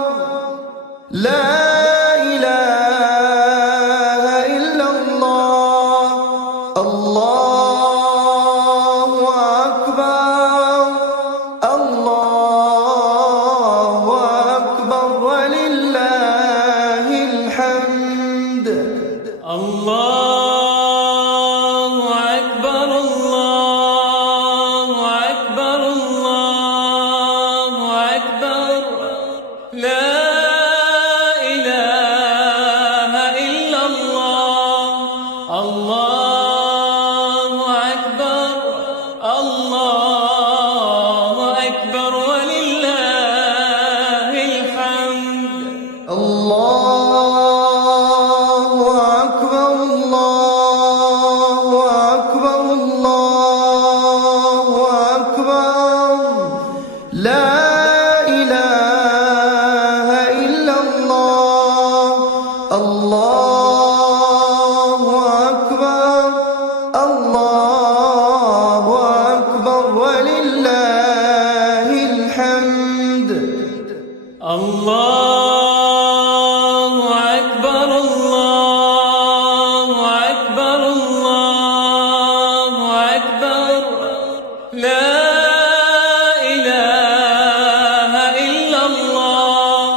لا إله إلا الله الله أكبر الله أكبر ولله الحمد الله أكبر الله أكبر الله أكبر لا إله إلا الله الله أكبر الله أكبر ولله الحمد الله أكبر الله أكبر الله أكبر لا إله إلا الله الله أكبر الله أكبر ولله الحمد الله أكبر الله أكبر الله أكبر لا إله إلا الله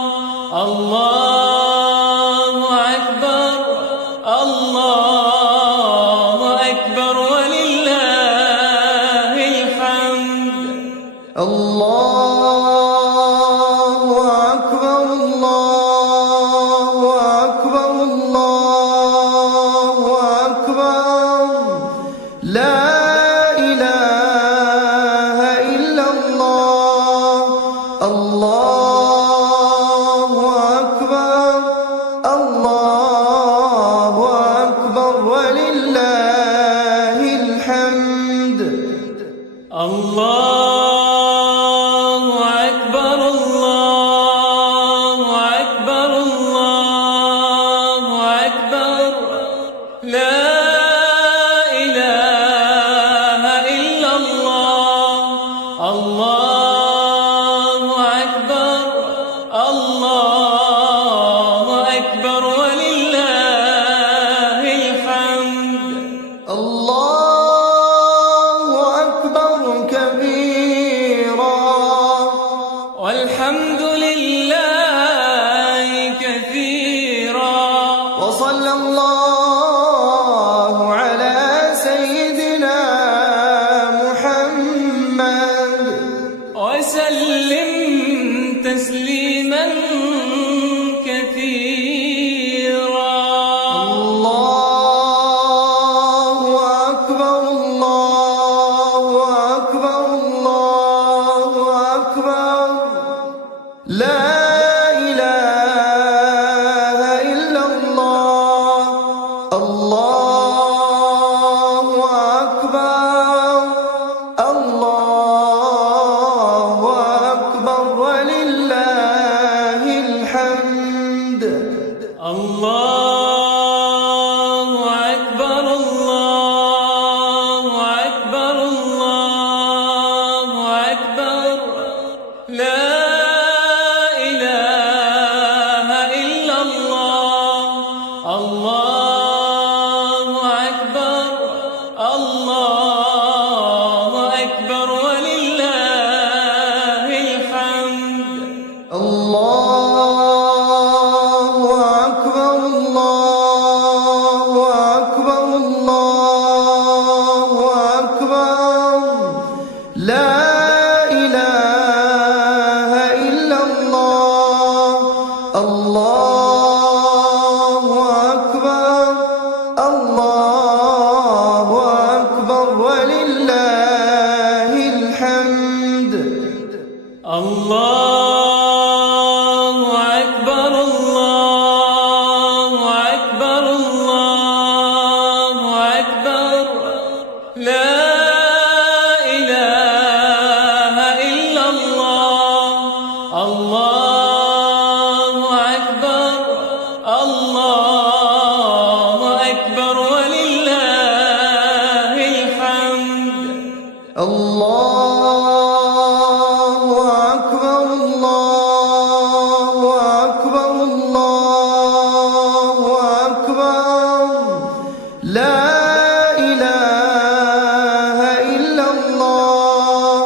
الله أكبر الله أكبر ولله الحمد الله أكبر الله أكبر الله أكبر لا إله إلا الله الله أكبر الله أكبر ولله الحمد الله أكبر الله أكبر الله أكبر لا إله إلا الله الله أكبر الله أكبر ولله الحمد الله أكبر كبيرا والحمد لله كثيرا وصلى الله على سيدنا محمد وسلم تسليما كثيرا الله أكبر الله أكبر الله أكبر لا إله إلا الله الله أكبر الله أكبر ولله ولله الحمد. الله أكبر الله أكبر الله أكبر لا إله إلا الله. الله أكبر الله أكبر ولله الحمد. الله أكبر الله أكبر الله أكبر لا إله إلا الله.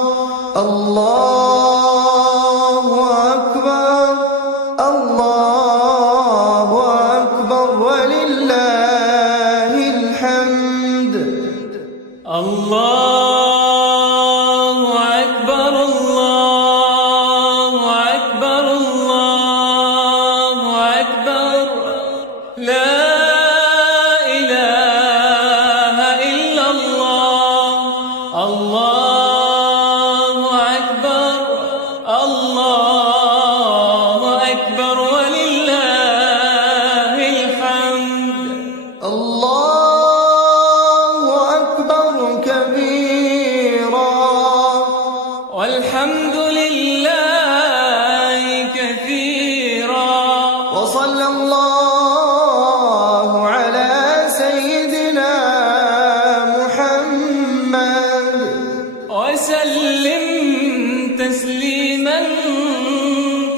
الله أكبر الله أكبر ولله الحمد. الله أكبر الله أكبر الله أكبر لا إله إلا الله. الله أكبر الله أكبر ولله الحمد. الله أكبر كبيرا والحمد لله كثيرا وصلى الله على سيدنا محمد وسلم تسليما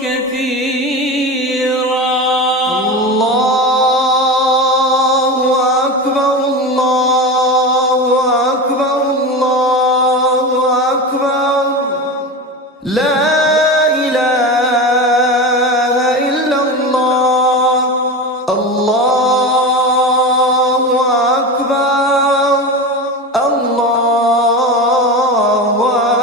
كثيرا. الله أكبر الله أكبر الله أكبر لا إله إلا الله. الله أكبر الله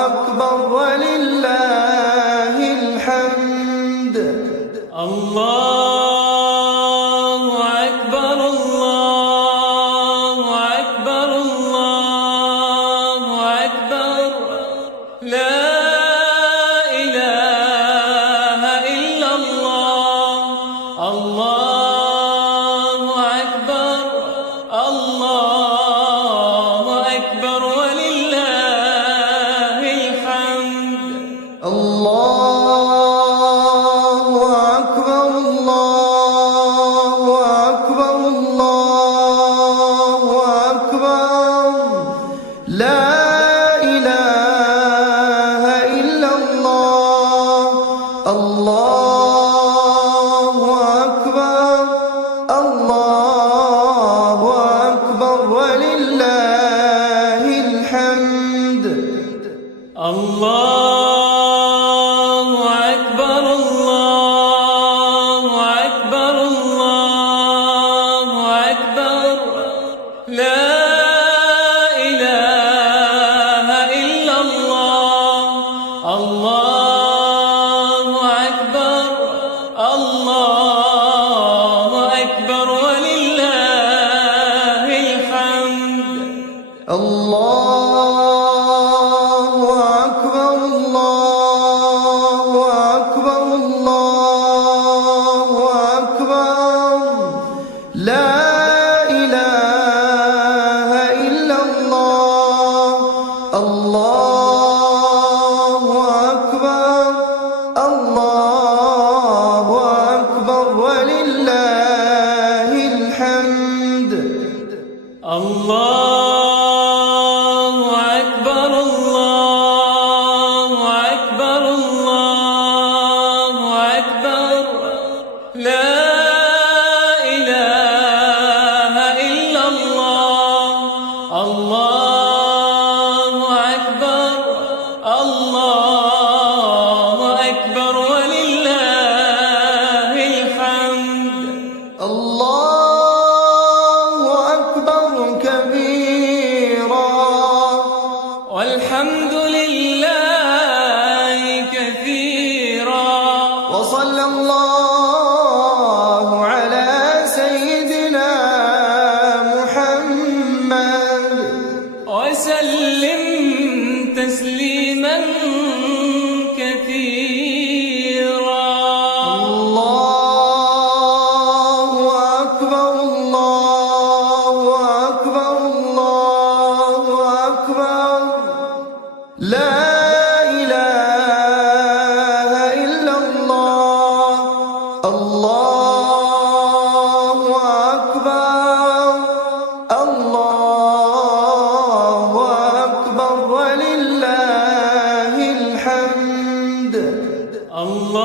أكبر ولله الحمد. الله أكبر الله أكبر الله أكبر لا إله إلا الله. الله أكبر الله أكبر ولله الحمد. الله أكبر الله أكبر الله أكبر لا إله إلا الله. الله أكبر الله أكبر ولله الحمد. الله أكبر الله أكبر الله أكبر لا إله إلا الله. الله أكبر الله أكبر ولله الحمد. الله أكبر الله أكبر الله أكبر لا إله إلا الله. الله أكبر الله أكبر ولله الحمد. الله أكبر الله أكبر الله أكبر لا إله إلا الله. الله أكبر وسلم تسليما كثيرا. الله أكبر الله أكبر الله أكبر لا إله إلا الله. الله أكبر الله أكبر ولله الحمد. الله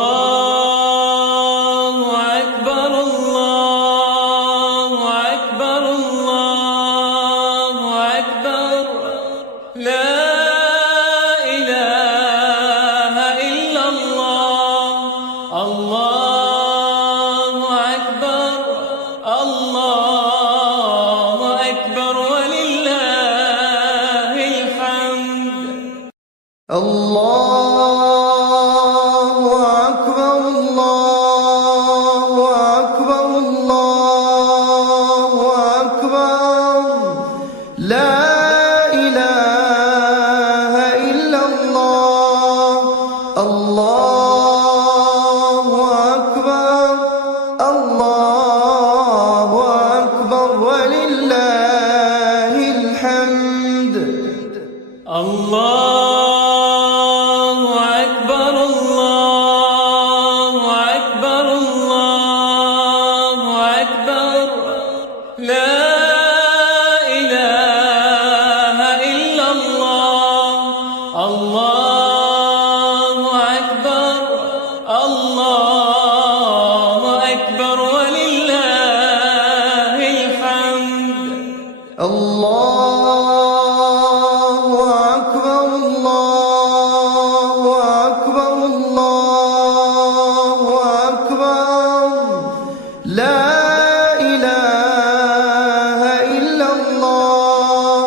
أكبر الله أكبر الله أكبر لا إله إلا الله. الله أكبر الله أكبر ولله الحمد. الله أكبر الله أكبر الله أكبر لا إله إلا الله. الله أكبر الله أكبر ولله الحمد. الله أكبر الله أكبر الله أكبر لا إله إلا الله. الله أكبر الله أكبر ولله الحمد. الله أكبر الله أكبر الله أكبر لا إله إلا الله.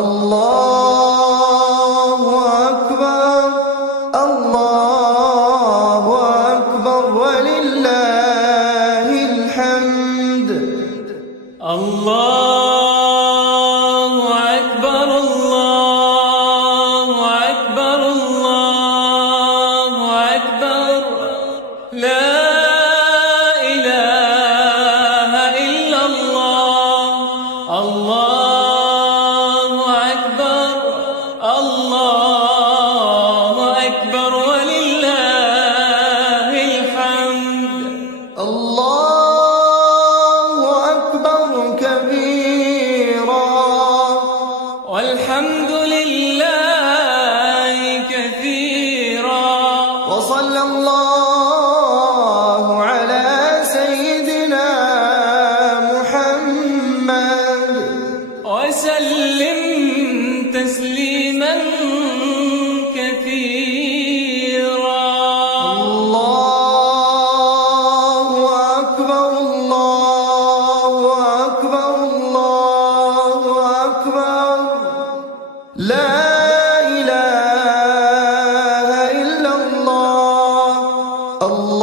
الله أكبر الله أكبر ولله الحمد. الله أكبر الله أكبر الله أكبر لا إله إلا الله. الله أكبر الله أكبر ولله الحمد. الله أكبر كبيرا والحمد لله كثيرا. وصلى الله على سيدنا محمد وسلم تسليما كثيرا. الله أكبر الله أكبر الله أكبر لا إله إلا الله. الله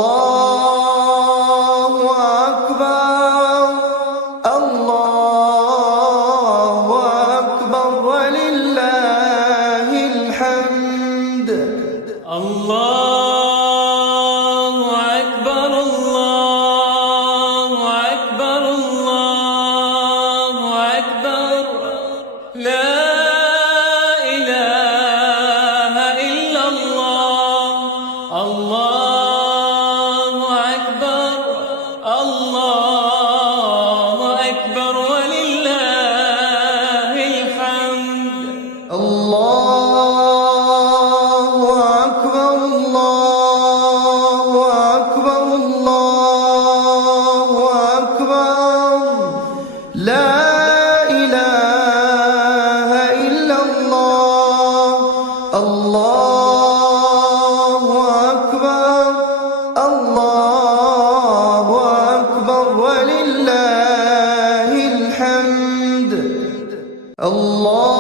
أكبر الله أكبر ولله الحمد. الله أكبر الله أكبر الله أكبر لا إله إلا الله. الله أكبر الله أكبر ولله الحمد. الله أكبر الله أكبر الله أكبر لا إله إلا الله. الله أكبر الله أكبر ولله الحمد. الله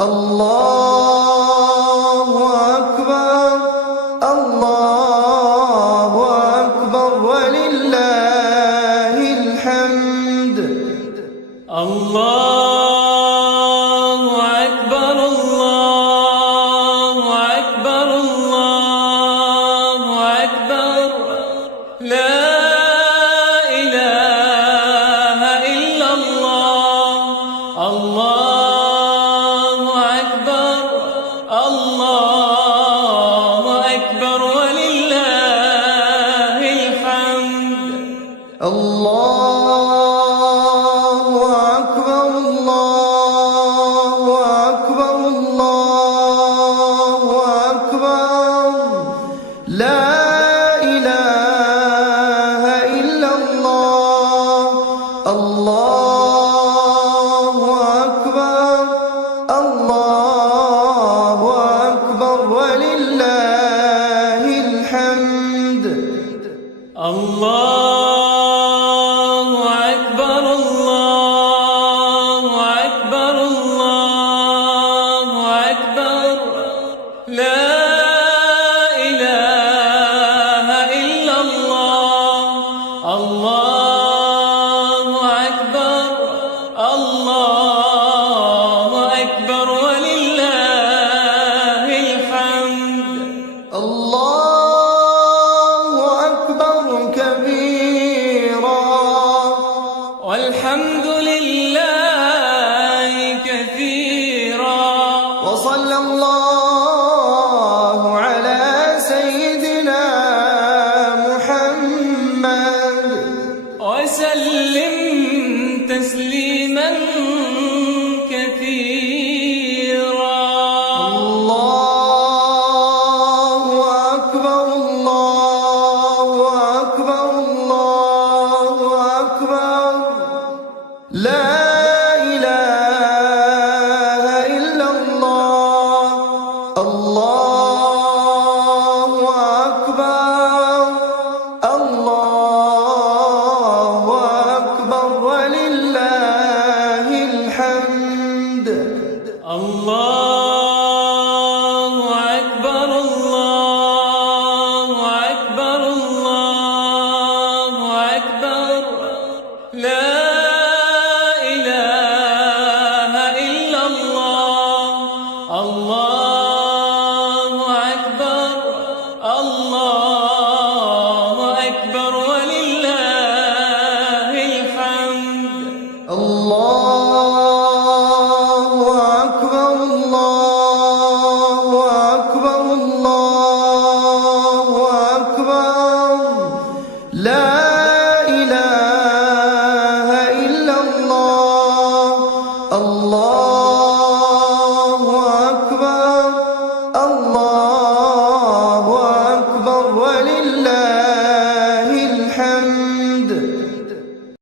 الله أكبر الله أكبر ولله الحمد الله أكبر الله أكبر الله أكبر لا إله إلا الله الله أكبر الله أكبر ولله الحمد الله أكبر الله أكبر الله أكبر لا إله إلا الله الله أكبر الله أكبر ولله الحمد الله أكبر الله أكبر الله أكبر لا إله إلا الله الله أكبر الله أكبر ولله الحمد الله أكبر كبيرا والحمد لله كثيرا وصلى الله على سيدنا محمد وسلم تسليما كثيرا الله أكبر الله أكبر الله أكبر لا إله إلا الله الله أكبر الله أكبر ولله الحمد الله أكبر الله أكبر الله أكبر لا إله إلا الله الله أكبر الله أكبر ولله الحمد الله أكبر الله أكبر الله أكبر لا إله إلا الله الله